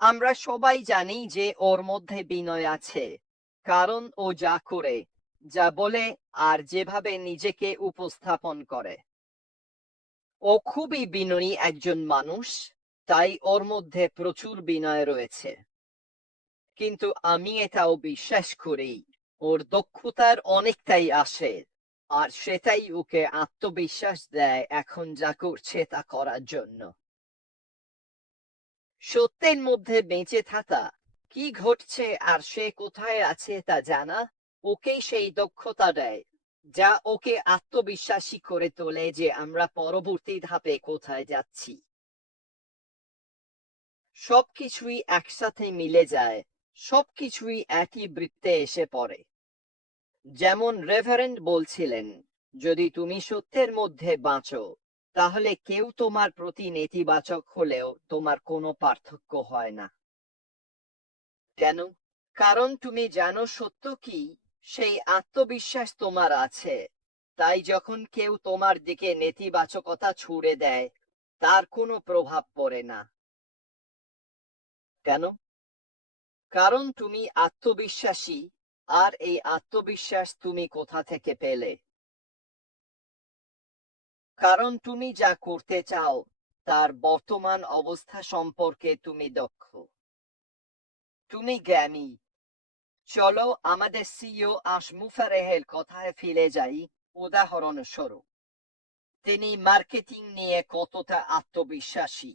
আমরা সবাই জানি যে ওর মধ্যে বিনয় আছে, কারণ ও যা করে, যা বলে আর যেভাবে নিজেকে উপস্থাপন করে, ও খুবই বিনয়ী একজন মানুষ। তাই ওর মধ্যে প্রচুর বিনয় রয়েছে। কিন্তু আমি এটাও বিশ্বাস করি ওর দক্ষতার অনেকটাই আসে, আর সেটাই ওকে আত্মবিশ্বাস দেয় এখন যা করছে তা করার জন্য। সত্যের মধ্যে বেঁচে থাকা, কি ঘটছে আর সে কোথায় আছে তা জানা ওকেই সেই দক্ষতা দেয়, যা ওকে আত্মবিশ্বাসী করে তোলে যে আমরা পরবর্তী ধাপে কোথায় যাচ্ছি। সবকিছুই একসাথে মিলে যায়, সবকিছুই একই বৃত্তে এসে পড়ে। যেমন রেভারেন্ড বলছিলেন, যদি তুমি সত্যের মধ্যে বাঁচো, তাহলে কেউ তোমার প্রতি নেতিবাচক হলেও তোমার কোনো পার্থক্য হয় না। কেন? কারণ তুমি জানো সত্য কি, সেই আত্মবিশ্বাস তোমার আছে। তাই যখন কেউ তোমার দিকে নেতিবাচকতা ছুড়ে দেয়, তার কোনো প্রভাব পড়ে না। কেন? কারণ তুমি আত্মবিশ্বাসী। আর এই আত্মবিশ্বাস তুমি কোথা থেকে পেলে? কারণ তুমি যা করতে চাও তার বর্তমান অবস্থা সম্পর্কে তুমি দক্ষ, তুমি জ্ঞানী। চলো আমাদের সিইও আশমুফারেহের কথায় ফিরে যাই। উদাহরণস্বরূপ, তিনি মার্কেটিং নিয়ে কতটা আত্মবিশ্বাসী?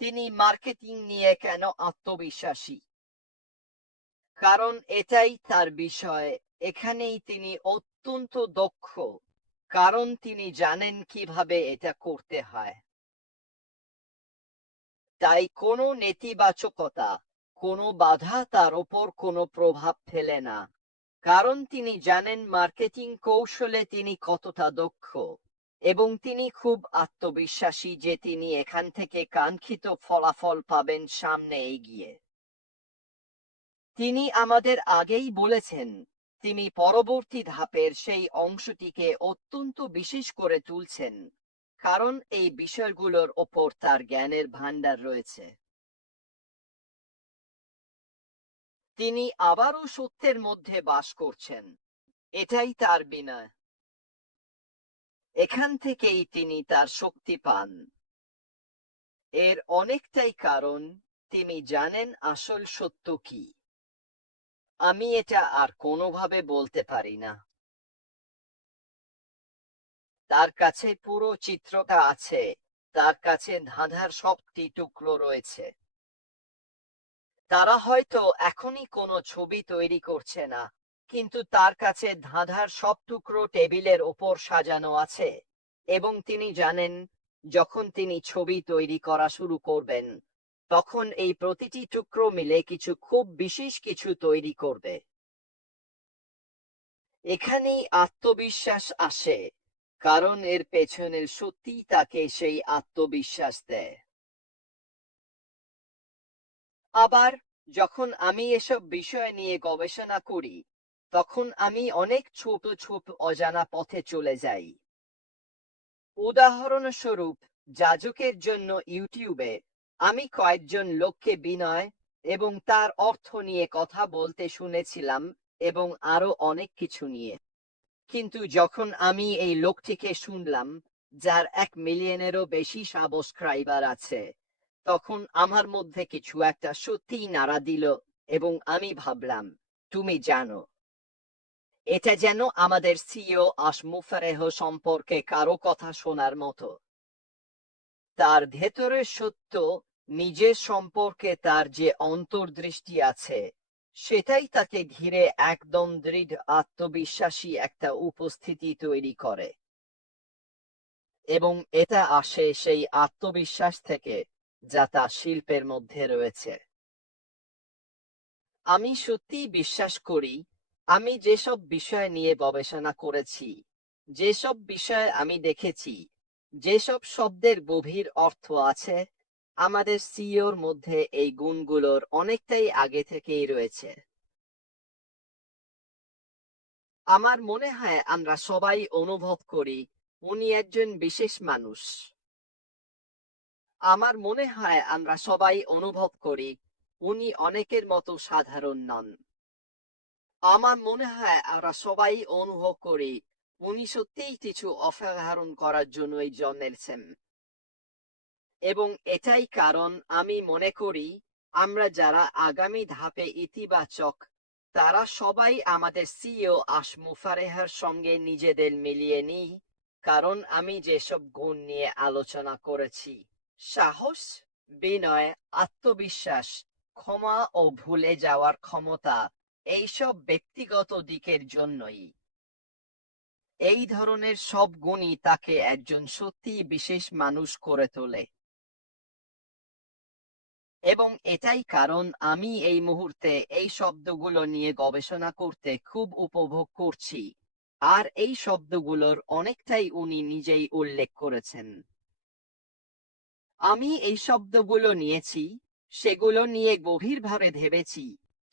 তিনি মার্কেটিং নিয়ে কেন আত্মবিশ্বাসী? কারণ এটাই তার বিষয়। এখানেই তিনি অত্যন্ত দক্ষ, কারণ তিনি জানেন কিভাবে এটা করতে হয়। তাই কোনো নেতিবাচকতা, কোনো বাধা তার ওপর কোনো প্রভাব ফেলে না, কারণ তিনি জানেন মার্কেটিং কৌশলে তিনি কতটা দক্ষ, এবং তিনি খুব আত্মবিশ্বাসী যে তিনি এখান থেকে কাঙ্ক্ষিত ফলাফল পাবেন সামনে এগিয়ে। তিনি আমাদের আগেই বলেছেন, তিনি পরবর্তী ধাপের সেই অংশটিকে অত্যন্ত বিশেষ করে তুলছেন, কারণ এই বিষয়গুলোর ওপর তার জ্ঞানের ভান্ডার রয়েছে। তিনি আবারও সত্যের মধ্যে বাস করছেন, এটাই তার বিনয়। এখান থেকেই তিনি তার শক্তি পান। এর অনেকটাই কারণ তিনি জানেন আসল সত্য কি। আমি এটা আর কোনোভাবে বলতে পারি না। তার কাছে পুরো চিত্রটা আছে, তার কাছে ধাঁধার সবটি টুকরো রয়েছে। তারা হয়তো এখনই কোনো ছবি তৈরি করছে না, কিন্তু তার কাছে ধাঁধার সব টুকরো টেবিলের ওপর সাজানো আছে, এবং তিনি জানেন যখন তিনি ছবি তৈরি করা শুরু করবেন, তখন এই প্রতিটি টুকরো মিলে কিছু খুব বিশেষ কিছু তৈরি করবে। এখানেই আত্মবিশ্বাস আসে, কারণ এর পেছনের সত্যি তাকে সেই আত্মবিশ্বাস দেয়। আবার যখন আমি এসব বিষয় নিয়ে গবেষণা করি, তখন আমি অনেক ছোট ছোট অজানা পথে চলে যাই। উদাহরণস্বরূপ, যাজকের জন্য ইউটিউবে আমি কয়েকজন লোককে বিনয় এবং তার অর্থ নিয়ে কথা বলতে শুনেছিলাম, এবং আরো অনেক কিছু নিয়ে। কিন্তু যখন আমি এই লোকটিকে শুনলাম, যার 1 মিলিয়নেরও বেশি সাবস্ক্রাইবার আছে, তখন আমার মধ্যে কিছু একটা সত্যিই নাড়া দিল, এবং আমি ভাবলাম, তুমি জানো, এটা যেন আমাদের সিইও আশমুফারেহ সম্পর্কে কারো কথা শোনার মতো। তার ভেতরের সত্য, নিজের সম্পর্কে তার যে অন্তর্দৃষ্টি আছে, সেটাই তাকে ঘিরে একদম দৃঢ় আত্মবিশ্বাসী একটা উপস্থিতি তৈরি করে। এবং এটা আসে সেই আত্মবিশ্বাস থেকে, যা তার শিল্পের মধ্যে রয়েছে। আমি সত্যিই বিশ্বাস করি, আমি যেসব বিষয় নিয়ে গবেষণা করেছি, যেসব বিষয় আমি দেখেছি, যেসব শব্দের গভীর অর্থ আছে, আমাদের সিইওর মধ্যে এই গুণগুলোর অনেকটাই আগে থেকেই রয়েছে। আমার মনে হয় আমরা সবাই অনুভব করি উনি একজন বিশেষ মানুষ। আমার মনে হয় আমরা সবাই অনুভব করি উনি অনেকের মতো সাধারণ নন। আমার মনে হয় আমরা সবাই অনুভব করি উনি সত্যিই কিছু অসাধারণ করার জন্যই জন্মেছেন। এবং এটাই কারণ আমি মনে করি আমরা যারা আগামী ধাপে ইতিবাচক, তারা সবাই আমাদের সিইও আশমুফারেহার সঙ্গে নিজেদের মিলিয়ে নিই। কারণ আমি যেসব গুণ নিয়ে আলোচনা করেছি, সাহস, বিনয়, আত্মবিশ্বাস, ক্ষমা ও ভুলে যাওয়ার ক্ষমতা, এইসব ব্যক্তিগত দিকের জন্যই। এই ধরনের সব গুণই তাকে একজন সত্যিই বিশেষ মানুষ করে তোলে। এবং এটাই কারণ আমি এই মুহূর্তে এই শব্দগুলো নিয়ে গবেষণা করতে খুব উপভোগ করছি। আর এই শব্দগুলোর অনেকটাই উনি নিজেই উল্লেখ করেছেন। আমি এই শব্দগুলো নিয়েছি, সেগুলো নিয়ে গভীরভাবে ভেবেছি,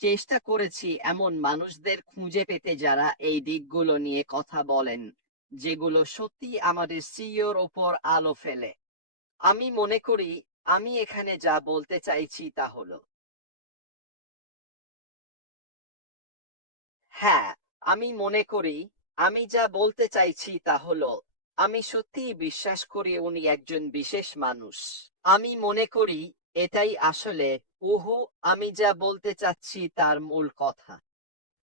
চেষ্টা করেছি এমন মানুষদের খুঁজে পেতে যারা এই দিকগুলো নিয়ে কথা বলেন, যেগুলো সত্যি আমাদের সিইওর ওপর আলো ফেলে। আমি মনে করি আমি এখানে যা বলতে চাইছি তা হলো, হ্যাঁ, আমি মনে করি আমি যা বলতে চাইছি তা হলো, আমি সত্যিই বিশ্বাস করি উনি একজন বিশেষ মানুষ। আমি মনে করি এটাই আসলে উহু আমি যা বলতে চাচ্ছি তার মূল কথা।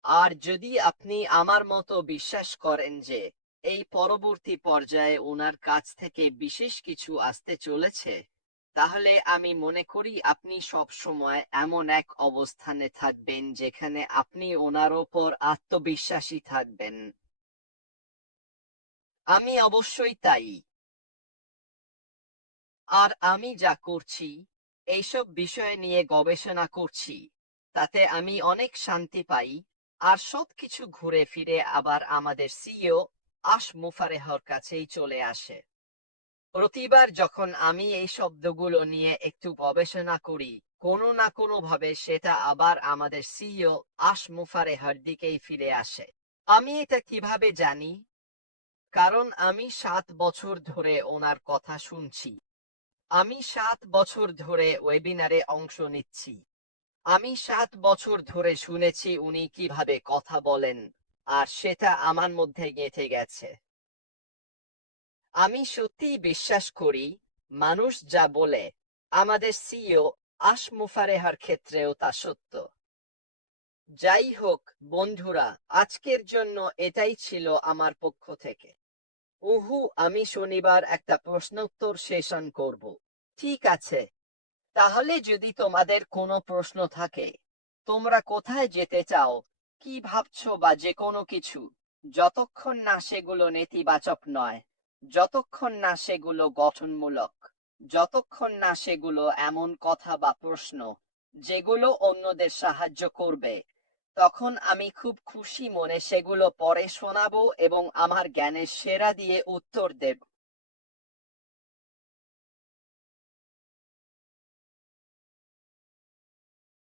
আর যদি আপনি আমার মতো বিশ্বাস করেন যে এই পরবর্তী পর্যায়ে ওনার কাছ থেকে বিশেষ কিছু আসতে চলেছে, তাহলে আমি মনে করি আপনি সব সময় এমন এক অবস্থানে থাকবেন যেখানে আপনি ওনার ওপর আত্মবিশ্বাসী থাকবেন। আমি অবশ্যই তাই। আর আমি যা করছি, এইসব বিষয় নিয়ে গবেষণা করছি, তাতে আমি অনেক শান্তি পাই। আর সবকিছু ঘুরে ফিরে আবার আমাদের সিইও মুফারেহর কাছেই চলে আসে। প্রতিবার যখন আমি এই শব্দগুলো নিয়ে একটু গবেষণা করি, কোনো না কোনো ভাবে সেটা আবার আমাদের সিইও মুফারেহার দিকেই ফিরে আসে। আমি এটা কিভাবে জানি? কারণ আমি 7 বছর ধরে ওনার কথা শুনছি। আমি 7 বছর ধরে ওয়েবিনারে অংশ নিচ্ছি। আমি 7 বছর ধরে শুনেছি উনি কিভাবে কথা বলেন, আর সেটা আমার মধ্যে গেঁথে গেছে। আমি সত্যিই বিশ্বাস করি মানুষ যা বলে, আমাদের সিইও মুফারেহার ক্ষেত্রেও তা সত্য। যাই হোক বন্ধুরা, আজকের জন্য এটাই ছিল আমার পক্ষ থেকে। আমি শনিবার একটা প্রশ্নোত্তর সেশন করব। ঠিক আছে, তাহলে যদি তোমাদের কোনো প্রশ্ন থাকে, তোমরা কোথায় যেতে চাও, কি ভাবছো বা যে কোনো কিছু, যতক্ষণ না সেগুলো নেতিবাচক নয়, যতক্ষণ না সেগুলো গঠনমূলক, যতক্ষণ না সেগুলো এমন কথা বা প্রশ্ন যেগুলো অন্যদের সাহায্য করবে, তখন আমি খুব খুশি মনে সেগুলো পরে শোনাবো এবং আমার জ্ঞানের সেরা দিয়ে উত্তর দেব।